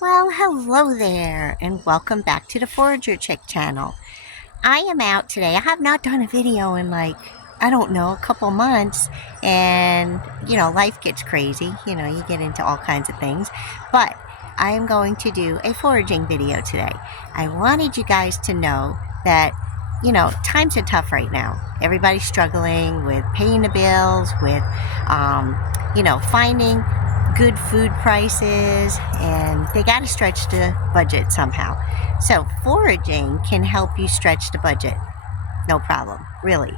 Well, hello there, and welcome back to the Forager Chick channel. I am out today. I have not done a video in I don't know, a couple months, and life gets crazy. You get into all kinds of things, but I am going to do a foraging video today. I wanted you guys to know that, times are tough right now. Everybody's struggling with paying the bills, with, finding good food prices, and they got to stretch the budget somehow. So foraging can help you stretch the budget. No problem, really.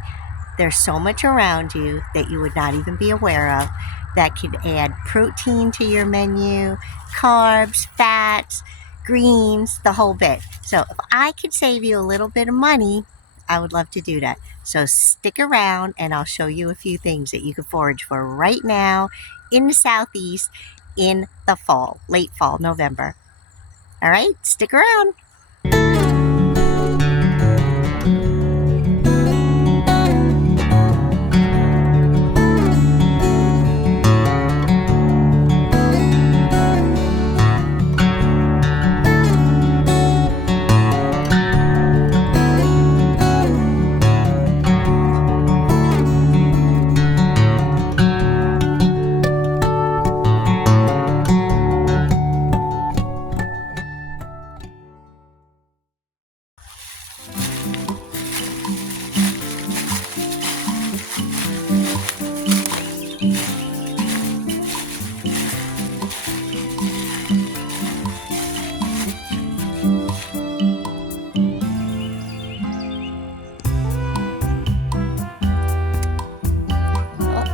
There's so much around you that you would not even be aware of that could add protein to your menu, carbs, fats, greens, the whole bit. So if I could save you a little bit of money, I would love to do that. So stick around and I'll show you a few things that you can forage for right now in the southeast in the fall, late fall, November. All right, stick around.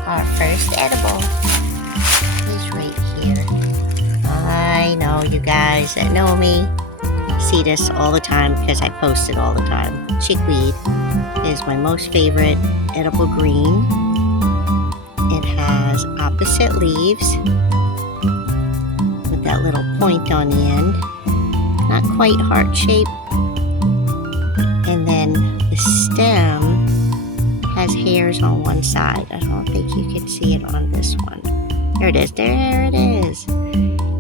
Our first edible is right here. I know you guys that know me see this all the time because I post it all the time. Chickweed is my most favorite edible green. It has opposite leaves with that little point on the end. Not quite heart-shaped. And then the stem has hairs on one side. I don't think you can see it on this one. There it is. There it is.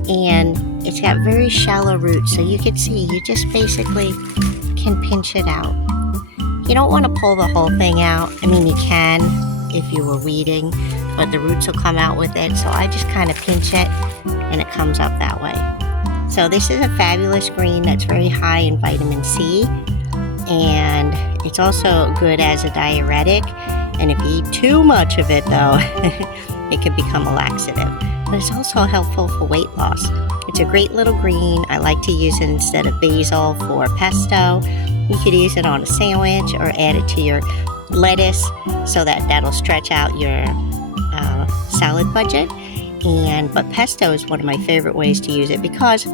And it's got very shallow roots, so you can see you just basically can pinch it out. You don't want to pull the whole thing out. I mean, you can if you were weeding, but the roots will come out with it. So I just kind of pinch it and it comes up that way. So this is a fabulous green that's very high in vitamin C. And it's also good as a diuretic, and if you eat too much of it though, it could become a laxative. But it's also helpful for weight loss. It's a great little green. I like to use it instead of basil for pesto. You could use it on a sandwich or add it to your lettuce so that that'll stretch out your salad budget. But pesto is one of my favorite ways to use it because,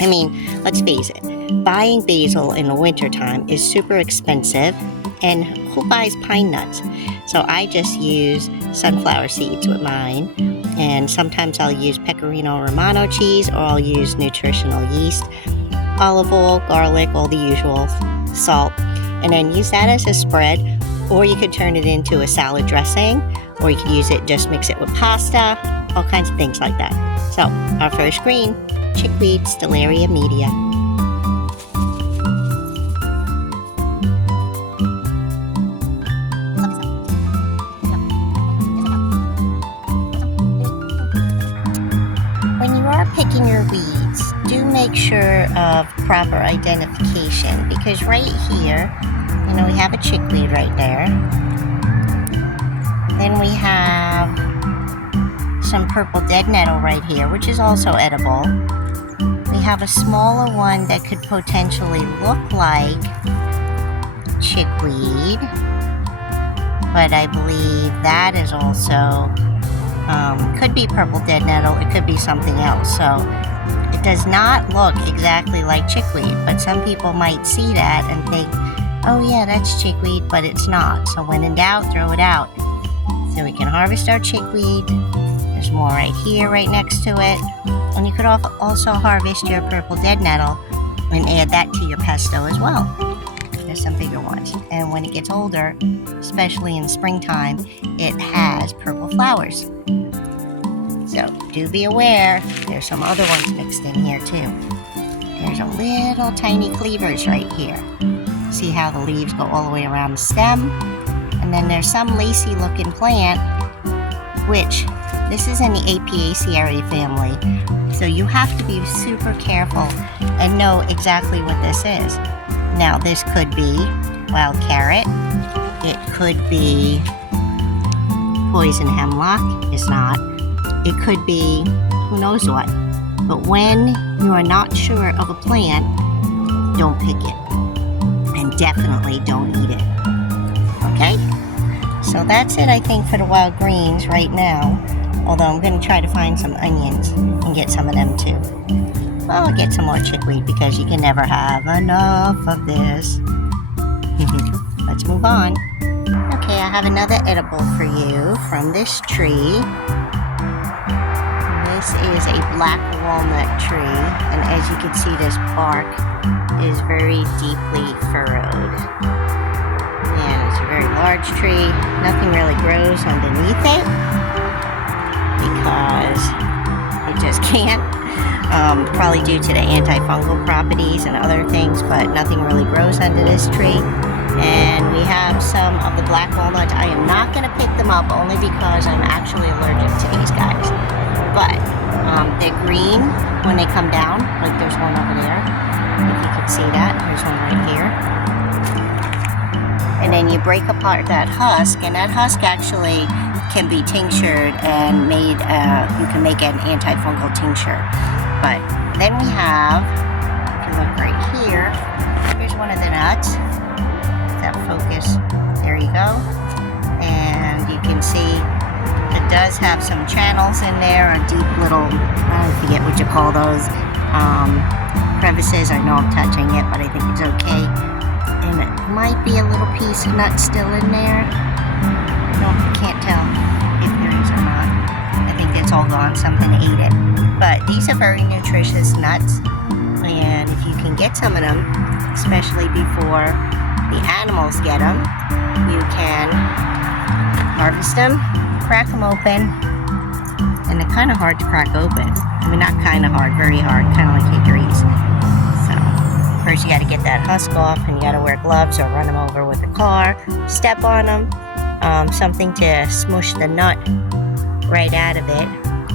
I mean, let's face it, buying basil in the wintertime is super expensive, and who buys pine nuts? So I just use sunflower seeds with mine, and sometimes I'll use Pecorino Romano cheese, or I'll use nutritional yeast, olive oil, garlic, all the usual, salt, and then use that as a spread, or you could turn it into a salad dressing, or you can use it, just mix it with pasta, all kinds of things like that. So our first green, chickweed, Stellaria media. When you are picking your weeds, do make sure of proper identification, because right here, we have a chickweed right there. Then we have some purple dead nettle right here, which is also edible. We have a smaller one that could potentially look like chickweed, but I believe that is also could be purple dead nettle. It could be something else. So it does not look exactly like chickweed, but some people might see that and think, oh yeah, that's chickweed, but it's not. So when in doubt, throw it out. So we can harvest our chickweed. There's more right here, right next to it. And you could also harvest your purple dead nettle and add that to your pesto as well. There's some bigger ones. And when it gets older, especially in springtime, it has purple flowers. So do be aware, there's some other ones mixed in here too. There's a little tiny cleavers right here. See how the leaves go all the way around the stem? And then there's some lacy looking plant, which this is in the Apiaceae family. So you have to be super careful and know exactly what this is. Now this could be wild carrot. It could be poison hemlock. It's not. It could be who knows what. But when you are not sure of a plant, don't pick it. And definitely don't eat it. Okay? So that's it, I think, for the wild greens right now. Although I'm going to try to find some onions and get some of them too. Well, I'll get some more chickweed because you can never have enough of this. Let's move on. Okay, I have another edible for you from this tree. This is a black walnut tree, and as you can see, this bark is very deeply furrowed. And it's a very large tree. Nothing really grows underneath it because it just can't. Probably due to the antifungal properties and other things, but nothing really grows under this tree. And we have some of the black walnuts. I am not going to pick them up only because I'm actually allergic to these guys. But they're green when they come down. Like there's one over there. If you can see that. There's one right here. And then you break apart that husk, and that husk actually can be tinctured and made, you can make an antifungal tincture. But then we have, if you look right here, here's one of the nuts. That focus, there you go. And you can see it does have some channels in there, a deep little, I forget what you call those, crevices. I know I'm touching it, but I think it's okay. And it might be a little piece of nut still in there. Can't tell if there is or not. I think it's all gone. Something ate it. But these are very nutritious nuts. And if you can get some of them, especially before the animals get them, you can harvest them, crack them open. And they're kind of hard to crack open. I mean, not kind of hard, very hard, kind of like hickories. So first you got to get that husk off, and you got to wear gloves or run them over with a car, step on them. Something to smush the nut right out of it,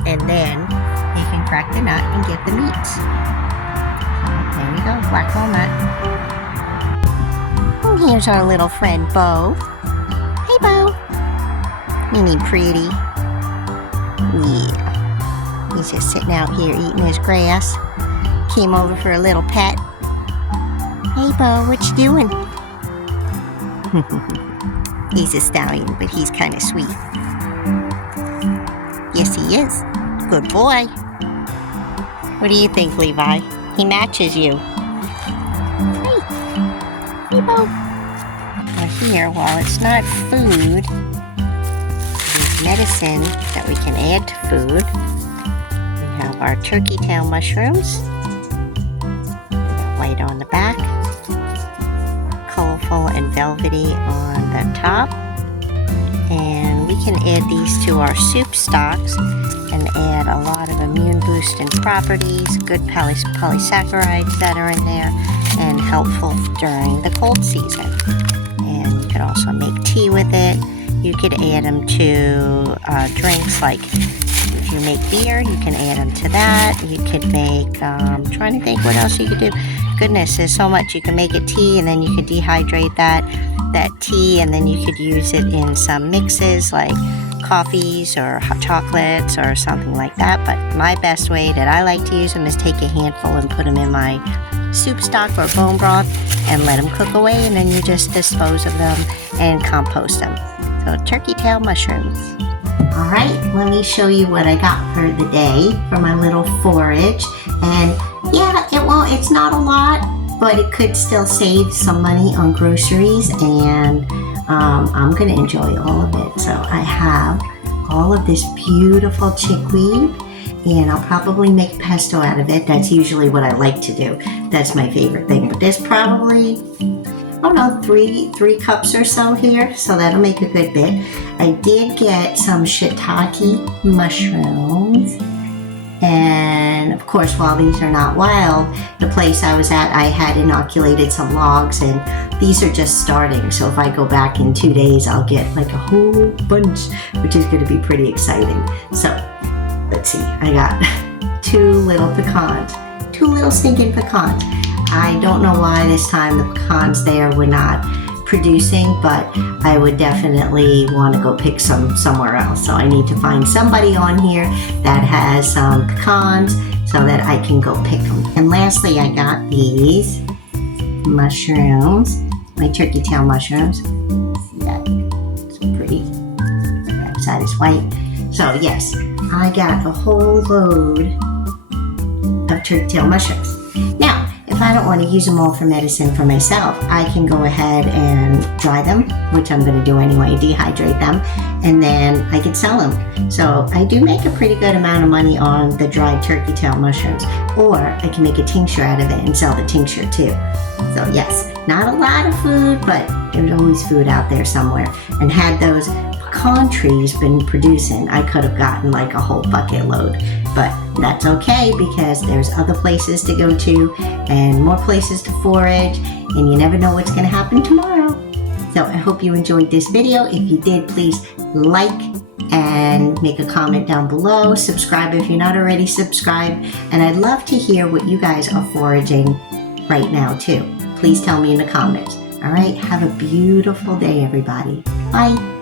and then you can crack the nut and get the meats. So there you go, black walnut. And here's our little friend Bo. Hey Bo. Isn't he pretty? Yeah. He's just sitting out here eating his grass. Came over for a little pet. Hey Bo, what you doing? He's a stallion, but he's kind of sweet. Yes, he is. Good boy. What do you think, Levi? He matches you. Hey. Hey, Bo. Well, here, while it's not food, there's medicine that we can add to food. We have our turkey tail mushrooms. White on the back. Colorful and velvety on the top, and we can add these to our soup stocks and add a lot of immune boosting properties, good polysaccharides that are in there, and helpful during the cold season. And you could also make tea with it. You could add them to drinks, like if you make beer, you can add them to that. You could make, I'm trying to think what else you could do. Goodness, there's so much. You can make it tea, and then you could dehydrate that tea, and then you could use it in some mixes like coffees or hot chocolates or something like that. But my best way that I like to use them is take a handful and put them in my soup stock or bone broth and let them cook away, and then you just dispose of them and compost them. So turkey tail mushrooms. Alright, let me show you what I got for the day for my little forage. And yeah, it's not a lot, but it could still save some money on groceries, and I'm going to enjoy all of it. So I have all of this beautiful chickweed, and I'll probably make pesto out of it. That's usually what I like to do. That's my favorite thing. But there's probably, I don't know, three cups or so here, so that'll make a good bit. I did get some shiitake mushrooms. seedlings. And of course, while these are not wild, the place I was at, I had inoculated some logs, and these are just starting. So if I go back in 2 days, I'll get like a whole bunch, which is going to be pretty exciting. So let's see, I got 2 little pecans, 2 little stinking pecans. I don't know why this time the pecans there were not producing, but I would definitely want to go pick some somewhere else. So I need to find somebody on here that has some pecans so that I can go pick them. And lastly, I got these mushrooms, my turkey tail mushrooms. See that? It's pretty. The outside is white. So yes, I got a whole load of turkey tail mushrooms. Now, if I don't want to use them all for medicine for myself, I can go ahead and dry them, which I'm going to do anyway, dehydrate them, and then I can sell them. So I do make a pretty good amount of money on the dried turkey tail mushrooms, or I can make a tincture out of it and sell the tincture too. So yes, not a lot of food, but there's always food out there somewhere. And had those pecan trees been producing, I could have gotten like a whole bucket load. But that's okay, because there's other places to go to and more places to forage, and you never know what's going to happen tomorrow. So I hope you enjoyed this video. If you did, please like and make a comment down below. Subscribe if you're not already subscribed. And I'd love to hear what you guys are foraging right now too. Please tell me in the comments. All right, have a beautiful day, everybody. Bye.